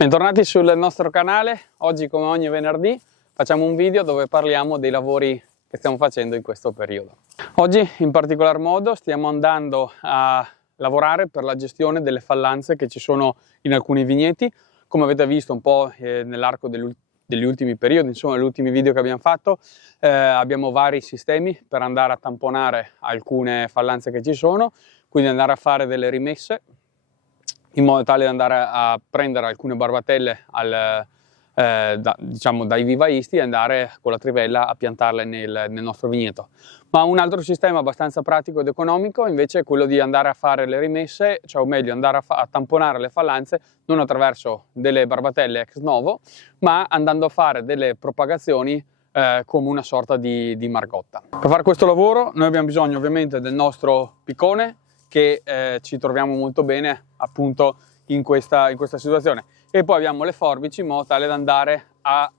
Bentornati sul nostro canale. Oggi, come ogni venerdì, facciamo un video dove parliamo dei lavori che stiamo facendo in questo periodo. Oggi in particolar modo stiamo andando a lavorare per la gestione delle fallanze che ci sono in alcuni vigneti. Come avete visto un po' nell'arco degli ultimi periodi, insomma negli ultimi video che abbiamo fatto, abbiamo vari sistemi per andare a tamponare alcune fallanze che ci sono, quindi andare a fare delle rimesse in modo tale da andare a prendere alcune barbatelle diciamo dai vivaisti e andare con la trivella a piantarle nel nostro vigneto. Ma un altro sistema abbastanza pratico ed economico invece è quello di andare a fare le rimesse, cioè o meglio andare a tamponare le fallanze non attraverso delle barbatelle ex novo, ma andando a fare delle propagazioni come una sorta di margotta. Per fare questo lavoro noi abbiamo bisogno ovviamente del nostro piccone, che ci troviamo molto bene appunto in questa situazione, e poi abbiamo le forbici in modo tale da andare a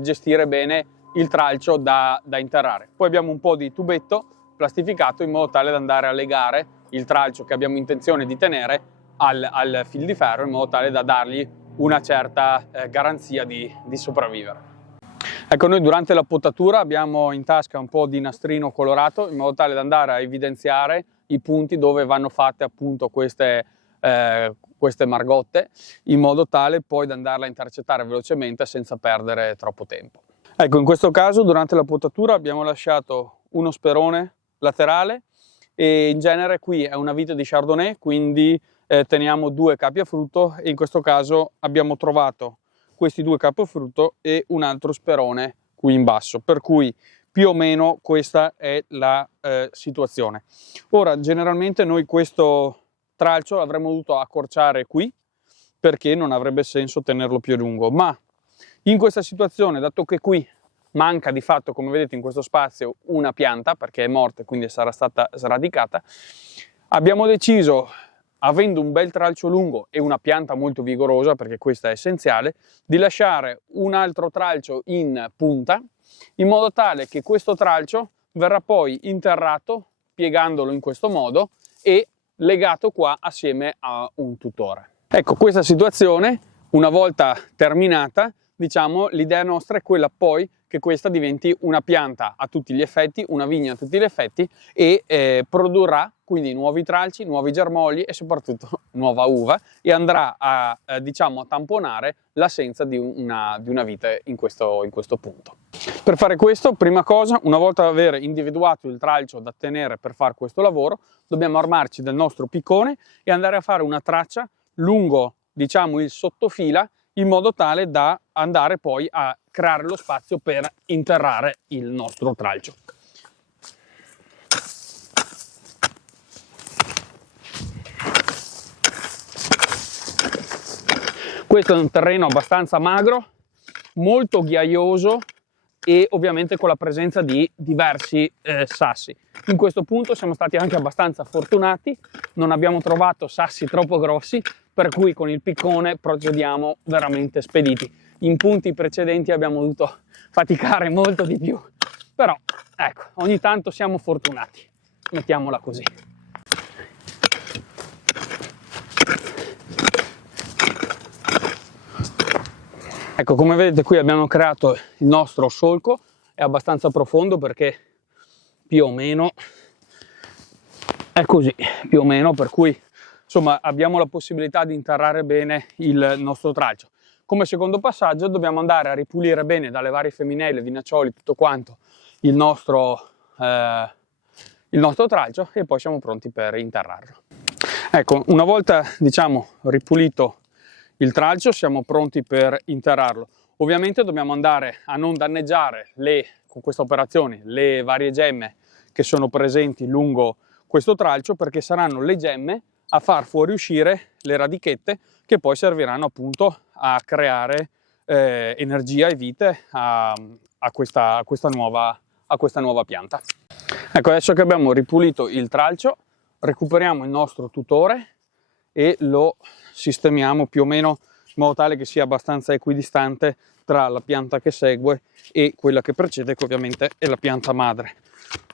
gestire bene il tralcio da interrare. Poi abbiamo un po' di tubetto plastificato in modo tale da andare a legare il tralcio che abbiamo intenzione di tenere al fil di ferro, in modo tale da dargli una certa garanzia di sopravvivere. Ecco, noi durante la potatura abbiamo in tasca un po' di nastrino colorato in modo tale da andare a evidenziare i punti dove vanno fatte appunto queste margotte, in modo tale poi da andarla a intercettare velocemente senza perdere troppo tempo. Ecco, in questo caso durante la potatura abbiamo lasciato uno sperone laterale e in genere qui è una vite di Chardonnay, quindi teniamo 2 capi a frutto, e in questo caso abbiamo trovato questi 2 capi a frutto e un altro sperone qui in basso, per cui più o meno questa è la situazione. Ora, generalmente noi questo tralcio l'avremmo dovuto accorciare qui perché non avrebbe senso tenerlo più a lungo, ma in questa situazione, dato che qui manca di fatto, come vedete in questo spazio, una pianta perché è morta e quindi sarà stata sradicata, abbiamo deciso, avendo un bel tralcio lungo e una pianta molto vigorosa, perché questa è essenziale, di lasciare un altro tralcio in punta in modo tale che questo tralcio verrà poi interrato piegandolo in questo modo e legato qua assieme a un tutore. Ecco, questa situazione una volta terminata, diciamo, l'idea nostra è quella poi che questa diventi una pianta a tutti gli effetti, una vigna a tutti gli effetti, e produrrà quindi nuovi tralci, nuovi germogli e soprattutto nuova uva, e andrà a diciamo a tamponare l'assenza di una vite in questo punto. Per fare questo, prima cosa, una volta aver individuato il tralcio da tenere per fare questo lavoro, dobbiamo armarci del nostro piccone e andare a fare una traccia lungo, diciamo, il sottofila, in modo tale da andare poi a creare lo spazio per interrare il nostro tralcio. Questo è un terreno abbastanza magro, molto ghiaioso e ovviamente con la presenza di diversi sassi. In questo punto siamo stati anche abbastanza fortunati, non abbiamo trovato sassi troppo grossi, per cui con il piccone procediamo veramente spediti. In punti precedenti abbiamo dovuto faticare molto di più, però ecco, ogni tanto siamo fortunati, mettiamola così. Ecco, come vedete qui abbiamo creato il nostro solco, è abbastanza profondo perché più o meno è così, più o meno, per cui insomma abbiamo la possibilità di interrare bene il nostro tralcio. Come secondo passaggio dobbiamo andare a ripulire bene dalle varie femminelle, vinaccioli, tutto quanto il nostro tralcio, e poi siamo pronti per interrarlo. Ecco, una volta diciamo ripulito il tralcio siamo pronti per interrarlo. Ovviamente dobbiamo andare a non danneggiare con questa operazione le varie gemme che sono presenti lungo questo tralcio, perché saranno le gemme a far fuoriuscire le radichette che poi serviranno appunto a creare energia e vite a questa nuova pianta. Ecco, adesso che abbiamo ripulito il tralcio, recuperiamo il nostro tutore e lo sistemiamo più o meno in modo tale che sia abbastanza equidistante tra la pianta che segue e quella che precede, che ovviamente è la pianta madre.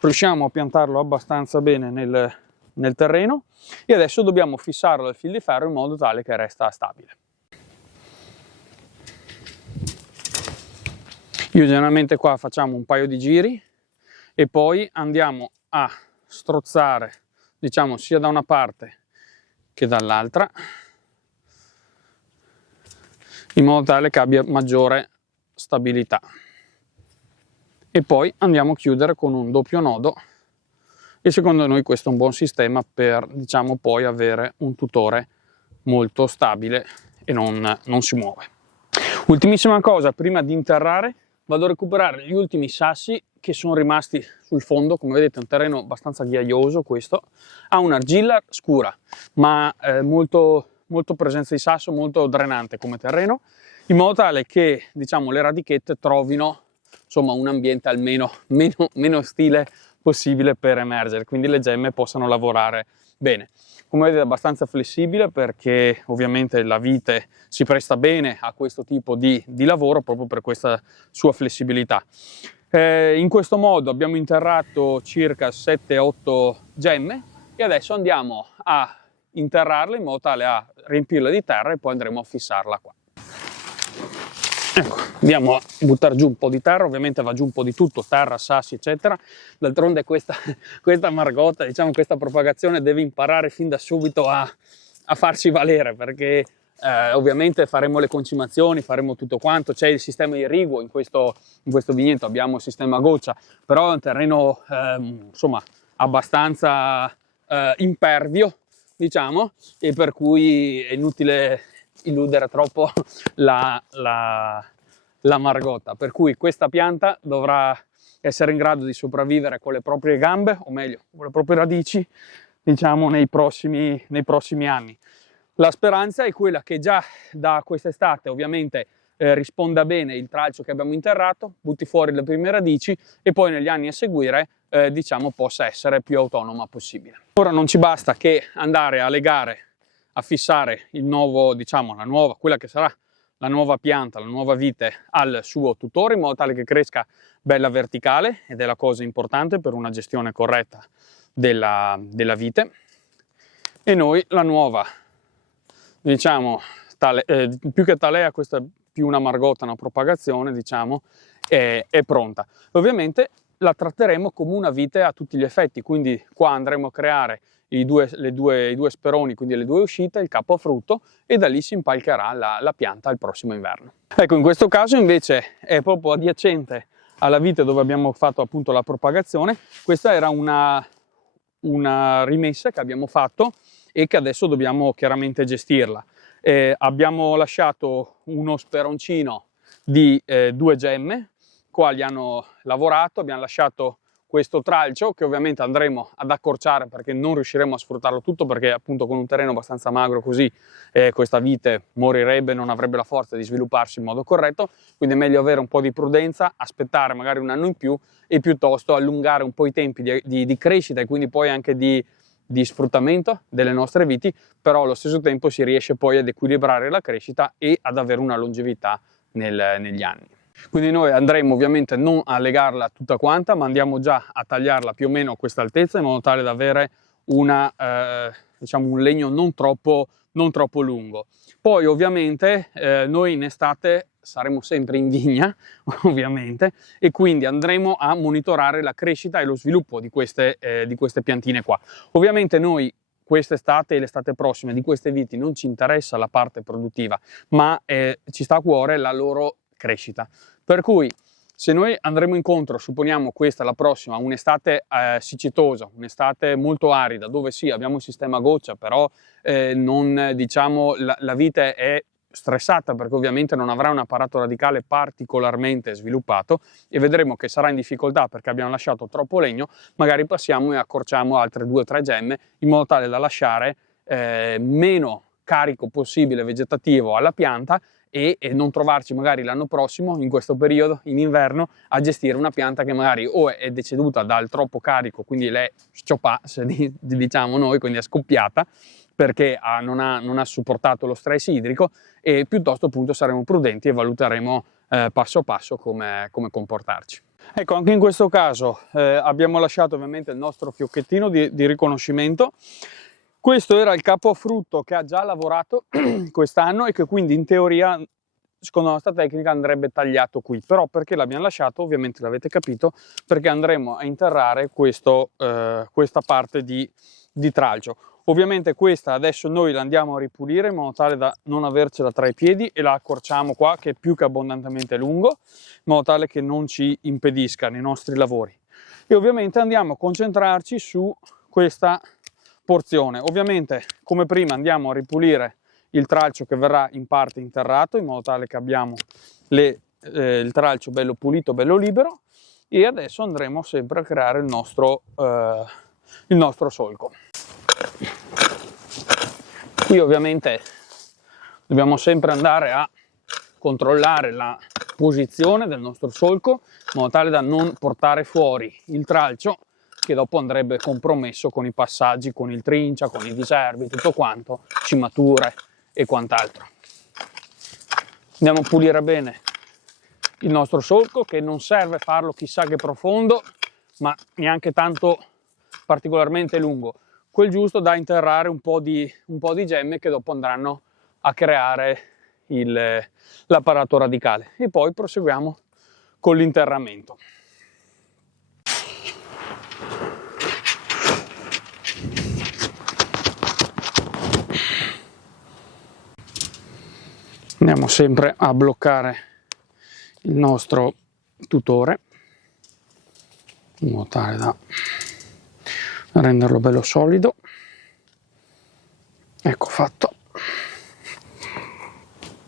Riusciamo a piantarlo abbastanza bene nel terreno, e adesso dobbiamo fissarlo al fil di ferro in modo tale che resta stabile. Io generalmente qua facciamo un paio di giri e poi andiamo a strozzare, diciamo, sia da una parte che dall'altra, in modo tale che abbia maggiore stabilità. E poi andiamo a chiudere con un doppio nodo, e secondo noi questo è un buon sistema per, diciamo, poi avere un tutore molto stabile e non si muove. Ultimissima cosa, prima di interrare vado a recuperare gli ultimi sassi che sono rimasti sul fondo. Come vedete è un terreno abbastanza ghiaioso questo, ha un'argilla scura ma molto presenza di sasso, molto drenante come terreno, in modo tale che, diciamo, le radichette trovino, insomma, un ambiente almeno meno ostile possibile per emergere, quindi le gemme possano lavorare bene. Come vedete è abbastanza flessibile perché ovviamente la vite si presta bene a questo tipo di lavoro proprio per questa sua flessibilità. In questo modo abbiamo interrato circa 7-8 gemme e adesso andiamo a interrarle in modo tale a riempirla di terra e poi andremo a fissarla qua. Ecco, andiamo a buttare giù un po' di terra, ovviamente va giù un po' di tutto, terra, sassi eccetera. D'altronde questa margotta, diciamo, questa propagazione deve imparare fin da subito a farsi valere, perché ovviamente faremo le concimazioni, faremo tutto quanto, c'è il sistema irriguo in questo vigneto, abbiamo il sistema a goccia, però è un terreno insomma abbastanza impervio, diciamo, e per cui è inutile illudere troppo la margotta, per cui questa pianta dovrà essere in grado di sopravvivere con le proprie gambe, o meglio con le proprie radici, diciamo, nei prossimi anni. La speranza è quella che già da quest'estate ovviamente risponda bene il tralcio che abbiamo interrato, butti fuori le prime radici e poi negli anni a seguire diciamo possa essere più autonoma possibile. Ora non ci basta che andare a legare, a fissare il nuovo, diciamo, quella che sarà la nuova pianta, la nuova vite al suo tutore, in modo tale che cresca bella verticale, ed è la cosa importante per una gestione corretta della vite. E noi la nuova, diciamo, più che talea, questa è più una margotta, una propagazione, diciamo, è pronta. Ovviamente la tratteremo come una vite a tutti gli effetti, quindi qua andremo a creare i due speroni, quindi le due uscite, il capo a frutto, e da lì si impalcherà la pianta al prossimo inverno. Ecco, in questo caso invece è proprio adiacente alla vite dove abbiamo fatto appunto la propagazione. Questa era una rimessa che abbiamo fatto e che adesso dobbiamo chiaramente gestirla. Abbiamo lasciato uno speroncino di 2 gemme, qua li hanno lavorato, abbiamo lasciato questo tralcio che ovviamente andremo ad accorciare perché non riusciremo a sfruttarlo tutto, perché appunto con un terreno abbastanza magro così questa vite morirebbe, non avrebbe la forza di svilupparsi in modo corretto, quindi è meglio avere un po' di prudenza, aspettare magari un anno in più e piuttosto allungare un po' i tempi di crescita e quindi poi anche di sfruttamento delle nostre viti, però allo stesso tempo si riesce poi ad equilibrare la crescita e ad avere una longevità negli anni. Quindi noi andremo ovviamente non a legarla tutta quanta, ma andiamo già a tagliarla più o meno a questa altezza, in modo tale da avere diciamo un legno non troppo lungo. Poi ovviamente noi in estate saremo sempre in vigna, ovviamente, e quindi andremo a monitorare la crescita e lo sviluppo di queste piantine qua. Ovviamente noi quest'estate e l'estate prossima di queste viti non ci interessa la parte produttiva, ma ci sta a cuore la loro crescita. Per cui se noi andremo incontro, supponiamo questa la prossima, un'estate siccitosa, un'estate molto arida, dove sì abbiamo un sistema a goccia, però non, diciamo, la vite è stressata perché ovviamente non avrà un apparato radicale particolarmente sviluppato e vedremo che sarà in difficoltà perché abbiamo lasciato troppo legno, magari passiamo e accorciamo altre 2 o 3 gemme in modo tale da lasciare meno carico possibile vegetativo alla pianta e non trovarci magari l'anno prossimo, in questo periodo, in inverno, a gestire una pianta che magari o è deceduta dal troppo carico, quindi l'è sciopà, diciamo noi, quindi è scoppiata, perché non ha supportato lo stress idrico, e piuttosto appunto saremo prudenti e valuteremo passo passo come comportarci. Ecco, anche in questo caso abbiamo lasciato ovviamente il nostro fiocchettino di riconoscimento. Questo era il capo a frutto che ha già lavorato quest'anno e che quindi in teoria secondo la nostra tecnica andrebbe tagliato qui, però perché l'abbiamo lasciato? Ovviamente l'avete capito, perché andremo a interrare questa parte di tralcio. Ovviamente questa adesso noi la andiamo a ripulire in modo tale da non avercela tra i piedi e la accorciamo qua, che è più che abbondantemente lungo, in modo tale che non ci impedisca nei nostri lavori. E ovviamente andiamo a concentrarci su questa porzione. Ovviamente come prima andiamo a ripulire il tralcio che verrà in parte interrato, in modo tale che abbiamo il tralcio bello pulito, bello libero, e adesso andremo sempre a creare il nostro solco. Qui ovviamente dobbiamo sempre andare a controllare la posizione del nostro solco in modo tale da non portare fuori il tralcio, che dopo andrebbe compromesso con i passaggi, con il trincia, con i diserbi, tutto quanto, cimature e quant'altro. Andiamo a pulire bene il nostro solco, che non serve farlo chissà che profondo, ma neanche tanto particolarmente lungo, quel giusto da interrare un po' di gemme che dopo andranno a creare l'apparato radicale. E poi proseguiamo con l'interramento. Andiamo sempre a bloccare il nostro tutore in modo tale da renderlo bello solido. Ecco fatto.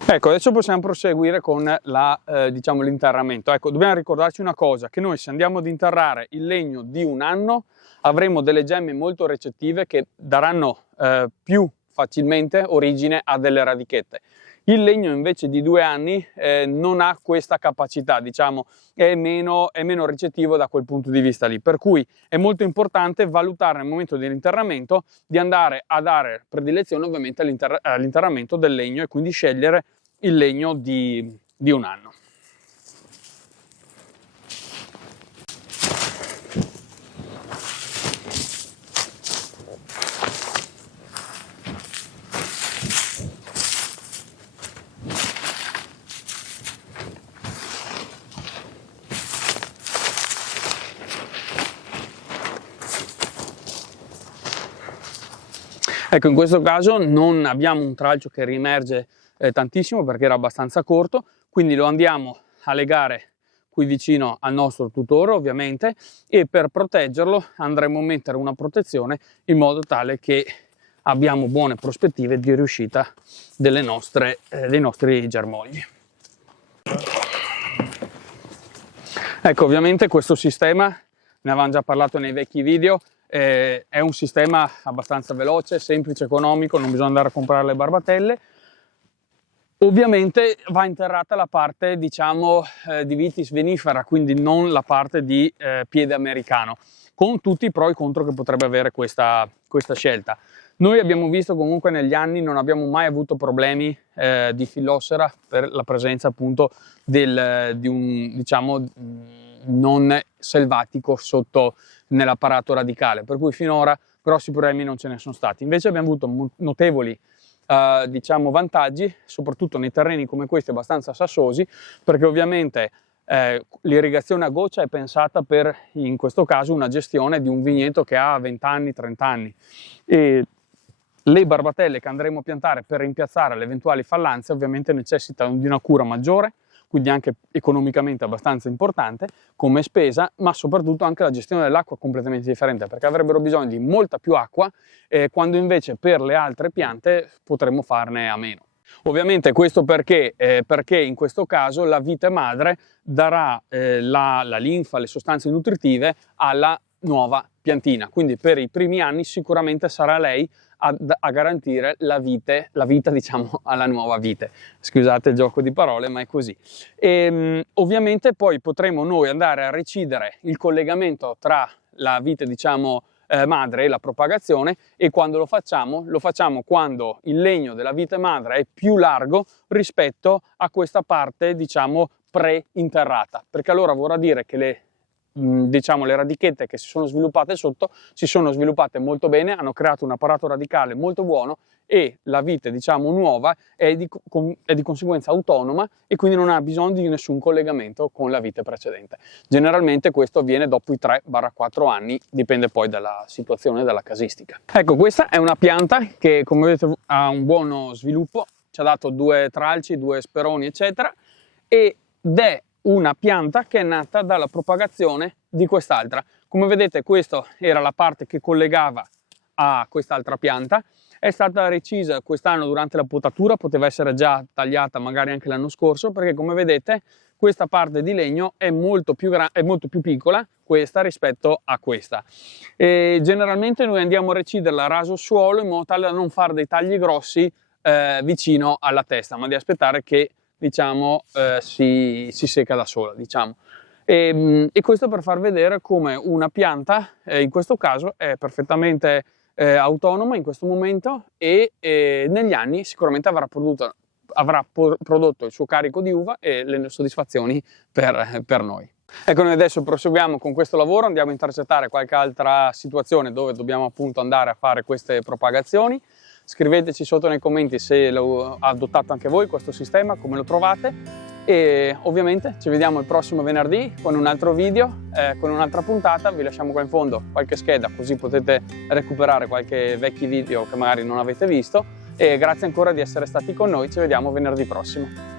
Ecco, adesso possiamo proseguire con l'interramento. Ecco, dobbiamo ricordarci una cosa, che noi se andiamo ad interrare il legno di 1 anno avremo delle gemme molto recettive che daranno più facilmente origine a delle radichette. Il legno invece di 2 anni non ha questa capacità, diciamo, è meno ricettivo da quel punto di vista lì, per cui è molto importante valutare nel momento dell'interramento di andare a dare predilezione ovviamente all'interramento del legno e quindi scegliere il legno di 1 anno. Ecco, in questo caso non abbiamo un tralcio che riemerge tantissimo perché era abbastanza corto, quindi lo andiamo a legare qui vicino al nostro tutore ovviamente, e per proteggerlo andremo a mettere una protezione in modo tale che abbiamo buone prospettive di riuscita dei nostri germogli. Ecco, ovviamente questo sistema, ne avevamo già parlato nei vecchi video, è un sistema abbastanza veloce, semplice, economico, non bisogna andare a comprare le barbatelle. Ovviamente va interrata la parte, diciamo, di vitis vinifera, quindi non la parte di piede americano, con tutti i pro e i contro che potrebbe avere questa scelta. Noi abbiamo visto comunque negli anni, non abbiamo mai avuto problemi di fillossera per la presenza appunto di un, diciamo, non selvatico sotto nell'apparato radicale, per cui finora grossi problemi non ce ne sono stati. Invece abbiamo avuto notevoli diciamo vantaggi, soprattutto nei terreni come questi abbastanza sassosi, perché ovviamente l'irrigazione a goccia è pensata per, in questo caso, una gestione di un vigneto che ha 20 anni, 30 anni, e le barbatelle che andremo a piantare per rimpiazzare le eventuali fallanze ovviamente necessitano di una cura maggiore, quindi anche economicamente abbastanza importante come spesa, ma soprattutto anche la gestione dell'acqua è completamente differente, perché avrebbero bisogno di molta più acqua, quando invece per le altre piante potremmo farne a meno. Ovviamente questo perché in questo caso la vite madre darà la linfa, le sostanze nutritive alla nuova piantina, quindi per i primi anni sicuramente sarà lei a garantire la vita diciamo alla nuova vite. Scusate il gioco di parole, ma è così. E ovviamente poi potremo noi andare a recidere il collegamento tra la vite diciamo madre e la propagazione, e quando lo facciamo quando il legno della vite madre è più largo rispetto a questa parte diciamo pre-interrata, perché allora vorrà dire che diciamo, le radichette che si sono sviluppate sotto si sono sviluppate molto bene, hanno creato un apparato radicale molto buono e la vite, diciamo, nuova è di conseguenza autonoma e quindi non ha bisogno di nessun collegamento con la vite precedente. Generalmente questo avviene dopo i 3-4 anni, dipende poi dalla situazione e dalla casistica. Ecco, questa è una pianta che, come vedete, ha un buono sviluppo, ci ha dato 2 tralci, 2 speroni, eccetera, ed è una pianta che è nata dalla propagazione di quest'altra. Come vedete, questa era la parte che collegava a quest'altra pianta, è stata recisa quest'anno durante la potatura, poteva essere già tagliata magari anche l'anno scorso, perché come vedete questa parte di legno è molto più piccola questa rispetto a questa, e generalmente noi andiamo a reciderla a raso suolo in modo tale da non fare dei tagli grossi vicino alla testa, ma di aspettare che, diciamo, si secca da sola, diciamo. E questo per far vedere come una pianta in questo caso è perfettamente autonoma in questo momento e negli anni sicuramente avrà prodotto il suo carico di uva e le soddisfazioni per noi. Ecco, noi adesso proseguiamo con questo lavoro, andiamo a intercettare qualche altra situazione dove dobbiamo appunto andare a fare queste propagazioni. Scriveteci sotto nei commenti se lo adottato anche voi questo sistema, come lo trovate, e ovviamente ci vediamo il prossimo venerdì con un altro video, con un'altra puntata. Vi lasciamo qua in fondo qualche scheda così potete recuperare qualche vecchi video che magari non avete visto, e grazie ancora di essere stati con noi, ci vediamo venerdì prossimo.